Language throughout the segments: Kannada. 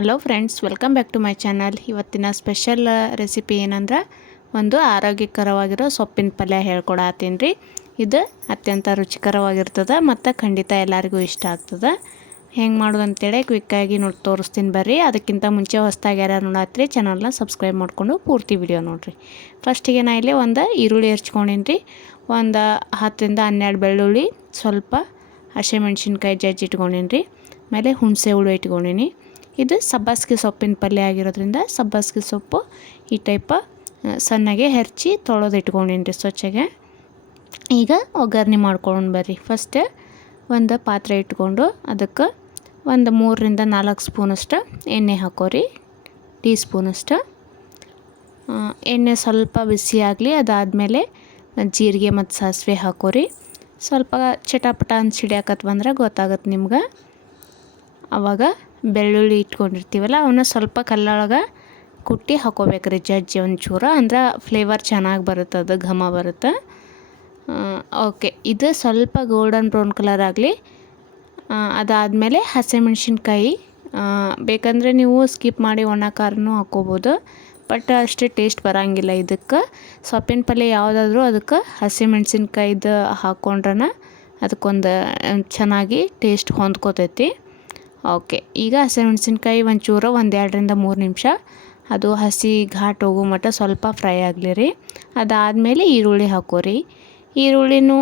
Hello friends welcome back to my channel ಇವತ್ತಿನ ಸ್ಪೆಷಲ್ ರೆಸಿಪಿ ಏನಂದ್ರೆ ಒಂದು ಆರೋಗ್ಯಕರವಾಗಿರೋ ಸೊಪ್ಪಿನ ಪಲ್ಯ ಹೇಳ್ಕೊಡತ್ತೀನಿ ರೀ. ಇದು ಅತ್ಯಂತ ರುಚಿಕರವಾಗಿರ್ತದೆ ಮತ್ತು ಖಂಡಿತ ಎಲ್ಲರಿಗೂ ಇಷ್ಟ ಆಗ್ತದೆ. ಹೆಂಗೆ ಮಾಡೋದು ಅಂತೇಳಿ ಕ್ವಿಕ್ಕಾಗಿ ನೋಡಿ ತೋರಿಸ್ತೀನಿ ಬರ್ರಿ. ಅದಕ್ಕಿಂತ ಮುಂಚೆ ಹೊಸ್ದಾಗಿ ಯಾರು ನೋಡತ್ರಿ ಚಾನಲ್ನ ಸಬ್ಸ್ಕ್ರೈಬ್ ಮಾಡಿಕೊಂಡು ಪೂರ್ತಿ ವಿಡಿಯೋ ನೋಡಿರಿ. ಫಸ್ಟಿಗೆ ನಾ ಇಲ್ಲಿ ಒಂದು ಈರುಳ್ಳಿ ಹೆರ್ಚ್ಕೊಂಡಿನಿ ರೀ. ಒಂದು ಹತ್ತರಿಂದ ಹನ್ನೆರಡು ಬೆಳ್ಳುಳ್ಳಿ, ಸ್ವಲ್ಪ ಹಸಿಮೆಣ್ಸಿನ್ಕಾಯಿ ಜಜ್ಜಿ ಇಟ್ಕೊಂಡಿನಿ ರೀ. ಆಮೇಲೆ ಹುಣಸೆ ಹುಳು ಇಟ್ಕೊಂಡಿನಿ. ಇದು ಸಬ್ಬಾಸ್ಗೆ ಸೊಪ್ಪಿನ ಪಲ್ಯ ಆಗಿರೋದ್ರಿಂದ ಸಬ್ಬಾಸ್ಗೆ ಸೊಪ್ಪು ಈ ಟೈಪ ಸಣ್ಣಗೆ ಹೆರ್ಚಿ ತೊಳೆದು ಇಟ್ಕೊಂಡಿನಿ ರೀ ಸ್ವಚ್ಛಗೆ. ಈಗ ಒಗ್ಗರಣೆ ಮಾಡ್ಕೊಂಡು ಬರ್ರಿ. ಫಸ್ಟ್ ಒಂದು ಪಾತ್ರೆ ಇಟ್ಕೊಂಡು ಅದಕ್ಕೆ ಒಂದು ಮೂರರಿಂದ ನಾಲ್ಕು ಸ್ಪೂನಷ್ಟು ಎಣ್ಣೆ ಹಾಕೋರಿ. ಟೀ ಸ್ಪೂನಷ್ಟು. ಎಣ್ಣೆ ಸ್ವಲ್ಪ ಬಿಸಿ ಆಗಲಿ ಅದಾದಮೇಲೆ ಜೀರಿಗೆ ಮತ್ತು ಸಾಸಿವೆ ಹಾಕೋರಿ. ಸ್ವಲ್ಪ ಚಟಾಪಟ ಅಂತ ಸಿಡಿಯಾಕತ್ ಬಂದ್ರೆ ಗೊತ್ತಾಗತ್ತೆ ನಿಮ್ಗೆ. ಅವಾಗ ಬೆಳ್ಳುಳ್ಳಿ ಇಟ್ಕೊಂಡಿರ್ತೀವಲ್ಲ ಅವನ್ನ ಸ್ವಲ್ಪ ಕಲ್ಲೊಳಗೆ ಕುಟ್ಟಿ ಹಾಕೋಬೇಕ್ರಿ ಜಜ್ಜಿ ಒಂಚೂರು. ಅಂದ್ರೆ ಫ್ಲೇವರ್ ಚೆನ್ನಾಗಿ ಬರುತ್ತೆ, ಅದು ಘಮ ಬರುತ್ತೆ. ಓಕೆ ಇದು ಸ್ವಲ್ಪ ಗೋಲ್ಡನ್ ಬ್ರೌನ್ ಕಲರ್ ಆಗಲಿ. ಅದಾದಮೇಲೆ ಹಸಿಮೆಣ್ಸಿನ್ಕಾಯಿ. ಬೇಕಂದರೆ ನೀವು ಸ್ಕಿಪ್ ಮಾಡಿ ಒಣ ಖಾರನೂ ಹಾಕ್ಕೋಬೋದು ಬಟ್ ಅಷ್ಟೇ ಟೇಸ್ಟ್ ಬರೋಂಗಿಲ್ಲ ಇದಕ್ಕೆ. ಸೊಪ್ಪಿನ ಪಲ್ಯ ಯಾವುದಾದ್ರೂ ಅದಕ್ಕೆ ಹಸಿಮೆಣ್ಸಿನ್ಕಾಯ್ದು ಹಾಕ್ಕೊಂಡ್ರೆ ಅದಕ್ಕೊಂದು ಚೆನ್ನಾಗಿ ಟೇಸ್ಟ್ ಹೊಂದ್ಕೋತೈತಿ. ಓಕೆ, ಈಗ ಹಸಿಮೆಣ್ಸಿನ್ಕಾಯಿ ಒಂಚೂರು ಒಂದು ಎರಡರಿಂದ ಮೂರು ನಿಮಿಷ. ಅದು ಹಸಿ ಘಾಟ್ ಹೋಗೋ ಮಟ್ಟ ಸ್ವಲ್ಪ ಫ್ರೈ ಆಗಲಿ ರೀ ಅದಾದಮೇಲೆ ಈರುಳ್ಳಿ ಹಾಕೋರಿ. ಈರುಳ್ಳಿನೂ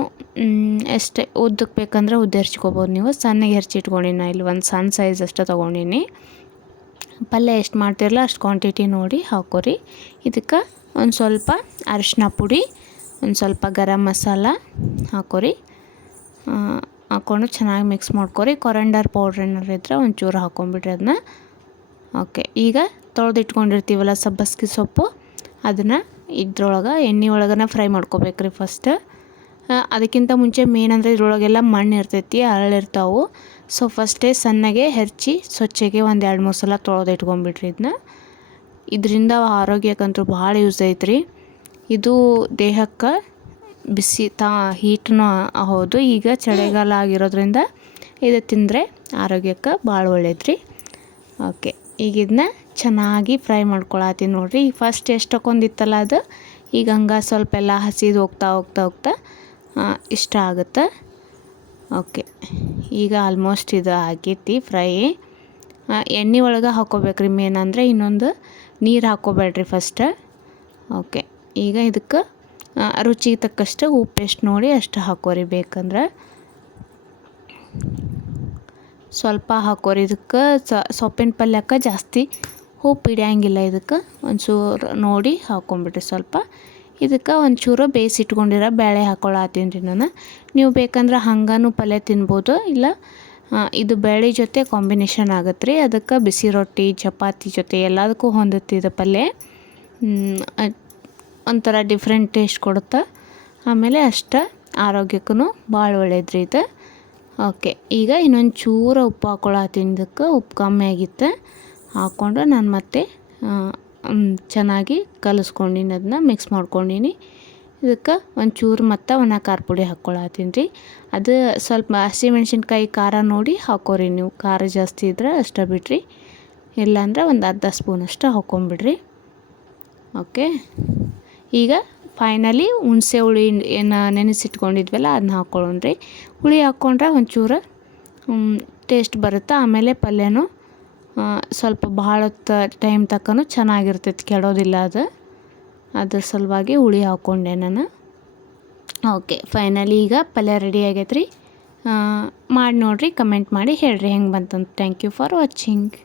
ಎಷ್ಟೇ ಉದ್ದಕ್ಕೆ ಬೇಕಂದ್ರೆ ಉದ್ದ ಹೆರ್ಚ್ಕೊಬೋದು ನೀವು. ಸಣ್ಣಗೆ ಹೆರ್ಚಿಟ್ಕೊಂಡಿನಿ ನಾ ಇಲ್ಲಿ ಒಂದು ಸಣ್ಣ ಸೈಜ್ ಅಷ್ಟೇ ತೊಗೊಂಡಿನಿ. ಪಲ್ಯ ಎಷ್ಟು ಮಾಡ್ತಿರಲ್ಲ ಅಷ್ಟು ಕ್ವಾಂಟಿಟಿ ನೋಡಿ ಹಾಕೋರಿ. ಇದಕ್ಕೆ ಒಂದು ಸ್ವಲ್ಪ ಅರಿಶಿನ ಪುಡಿ, ಒಂದು ಸ್ವಲ್ಪ ಗರಂ ಮಸಾಲ ಹಾಕೋರಿ. ಹಾಕ್ಕೊಂಡು ಚೆನ್ನಾಗಿ ಮಿಕ್ಸ್ ಮಾಡ್ಕೊರಿ. ಕೊರಂಡರ್ ಪೌಡ್ರ್ ಏನಾರು ಇದ್ದರೆ ಒಂಚೂರು ಹಾಕ್ಕೊಂಬಿಡ್ರಿ ಅದನ್ನ ಓಕೆ ಈಗ ತೊಳೆದಿಟ್ಕೊಂಡಿರ್ತೀವಲ್ಲ ಸಬ್ಬಸ್ಗಿ ಸೊಪ್ಪು, ಅದನ್ನು ಇದ್ರೊಳಗೆ, ಎಣ್ಣೆ ಒಳಗನ ಫ್ರೈ ಮಾಡ್ಕೋಬೇಕ್ರಿ ಫಸ್ಟ್ ಅದಕ್ಕಿಂತ ಮುಂಚೆ ಮೇನ್ ಅಂದರೆ ಇದ್ರೊಳಗೆಲ್ಲ ಮಣ್ಣು ಇರ್ತೈತಿ ಅರಳಿರ್ತಾವೆ ಸೊ ಫಸ್ಟೇ ಸಣ್ಣಗೆ ಹೆರ್ಚಿ, ಸ್ವಚ್ಛಗೆ ಒಂದು ಎರಡು ಮೂರು ಸಲ ತೊಳೆದು ಇಟ್ಕೊಂಬಿಡ್ರಿ ಇದನ್ನ ಇದರಿಂದ ಆರೋಗ್ಯಕ್ಕಂತೂ ಭಾಳ ಯೂಸ್ ಐತ್ರಿ. ಇದು ದೇಹಕ್ಕೆ ಬಿಸಿ ತಾ ಹೀಟ್ನೂ ಹೌದು. ಈಗ ಚಳಿಗಾಲ ಆಗಿರೋದ್ರಿಂದ ಇದು ತಿಂದರೆ ಆರೋಗ್ಯಕ್ಕೆ ಭಾಳ ಒಳ್ಳೇದು ರೀ ಓಕೆ ಈಗ ಇದನ್ನ ಚೆನ್ನಾಗಿ ಫ್ರೈ ಮಾಡ್ಕೊಳತ್ತೀನಿ ನೋಡಿರಿ. ಈಗ ಫಸ್ಟ್ ಎಷ್ಟು ತಗೊಂಡಿತ್ತಲ್ಲ ಅದು? ಈಗ ಹಂಗೆ ಸ್ವಲ್ಪ ಎಲ್ಲ ಹಸಿದು ಹೋಗ್ತಾ ಹೋಗ್ತಾ ಹೋಗ್ತಾ ಇಷ್ಟ ಆಗುತ್ತೆ. ಓಕೆ ಈಗ ಆಲ್ಮೋಸ್ಟ್ ಇದು ಆಗೈತಿ ಫ್ರೈ ಎಣ್ಣೆ ಒಳಗೆ ಹಾಕೋಬೇಕ್ರಿ. ಮೇನ್ ಇನ್ನೊಂದು ನೀರು ಹಾಕೋಬೇಡ್ರಿ ಫಸ್ಟ್ ಓಕೆ ಈಗ ಇದಕ್ಕೆ ರುಚಿಗೆ ತಕ್ಕಷ್ಟು ಉಪ್ಪು ಎಷ್ಟು ನೋಡಿ ಅಷ್ಟು ಹಾಕೋರಿ. ಬೇಕಂದ್ರೆ ಸ್ವಲ್ಪ ಹಾಕೋರಿ. ಇದಕ್ಕೆ ಸೊಪ್ಪಿನ ಪಲ್ಯಕ್ಕೆ ಜಾಸ್ತಿ ಉಪ್ಪು ಹಿಡಿಯಂಗಿಲ್ಲ. ಇದಕ್ಕೆ ಒಂಚೂರು ನೋಡಿ ಹಾಕ್ಕೊಂಬಿಡ್ರಿ ಸ್ವಲ್ಪ. ಇದಕ್ಕೆ ಒಂಚೂರು ಬೇಯಿಸಿಟ್ಕೊಂಡಿರೋ ಬೇಳೆ ಹಾಕ್ಕೊಳತ್ತೀನಿ ರೀ ನಾನು. ನೀವು ಬೇಕಂದ್ರೆ ಹಂಗನೂ ಪಲ್ಯ ತಿನ್ಬೋದು. ಇಲ್ಲ ಇದು ಬೇಳೆ ಜೊತೆ ಕಾಂಬಿನೇಷನ್ ಆಗತ್ತೆ ರೀ. ಅದಕ್ಕೆ ಬಿಸಿ ರೊಟ್ಟಿ, ಚಪಾತಿ ಜೊತೆ ಎಲ್ಲದಕ್ಕೂ ಹೊಂದುತ್ತಿದೆ ಪಲ್ಯ. ಒಂಥರ ಡಿಫ್ರೆಂಟ್ ಟೇಸ್ಟ್ ಕೊಡುತ್ತೆ, ಆಮೇಲೆ ಅಷ್ಟು ಆರೋಗ್ಯಕ್ಕೂ ಭಾಳ ಒಳ್ಳೇದು ಇದು ಓಕೆ ಈಗ ಇನ್ನೊಂದು ಚೂರು ಉಪ್ಪು ಹಾಕೊಳ್ಳೋ ತಿಂದಕ್ಕೆ ಉಪ್ಪು ಕಮ್ಮಿ ಆಗಿತ್ತು. ಹಾಕ್ಕೊಂಡು ನಾನು ಮತ್ತೆ ಚೆನ್ನಾಗಿ ಕಲಿಸ್ಕೊಂಡಿನಿ ಅದನ್ನ ಮಿಕ್ಸ್ ಮಾಡ್ಕೊಂಡಿನಿ. ಇದಕ್ಕೆ ಒಂಚೂರು ಮತ್ತು ಒಣ ಖಾರ ಪುಡಿ ಹಾಕ್ಕೊಳತ್ತೀನಿ ರೀ ಅದು ಸ್ವಲ್ಪ ಹಸಿಮೆಣ್ಸಿನ್ಕಾಯಿ ಖಾರ ನೋಡಿ ಹಾಕೋರಿ ನೀವು. ಖಾರ ಜಾಸ್ತಿ ಇದ್ರೆ ಅಷ್ಟೇ ಬಿಡ್ರಿ. ಇಲ್ಲಾಂದ್ರೆ ಒಂದು ಅರ್ಧ ಸ್ಪೂನಷ್ಟು ಹಾಕ್ಕೊಂಬಿಡ್ರಿ ಓಕೆ ಈಗ ಫೈನಲಿ ಹುಣಸೆ ಹುಳಿ ಏನು ನೆನೆಸಿಟ್ಕೊಂಡಿದ್ವಲ್ಲ ಅದನ್ನ ಹಾಕ್ಕೊಳ್ಳೋಣ್ರಿ ಹುಳಿ ಹಾಕ್ಕೊಂಡ್ರೆ ಒಂಚೂರು ಟೇಸ್ಟ್ ಬರುತ್ತೆ. ಆಮೇಲೆ ಪಲ್ಯನೂ ಸ್ವಲ್ಪ ಭಾಳ ಟೈಮ್ ತಕ್ಕನೂ ಚೆನ್ನಾಗಿರ್ತೈತೆ, ಕೆಡೋದಿಲ್ಲ ಅದು. ಅದ್ರ ಸಲುವಾಗಿ ಹುಳಿ ಹಾಕ್ಕೊಂಡೆ ನಾನು. ಓಕೆ ಫೈನಲಿ ಈಗ ಪಲ್ಯ ರೆಡಿ ಆಗೈತೆ ರೀ ಮಾಡಿ ನೋಡಿರಿ ಕಮೆಂಟ್ ಮಾಡಿ ಹೇಳ್ರಿ ಹೆಂಗೆ ಬಂತಂತ. Thank you for watching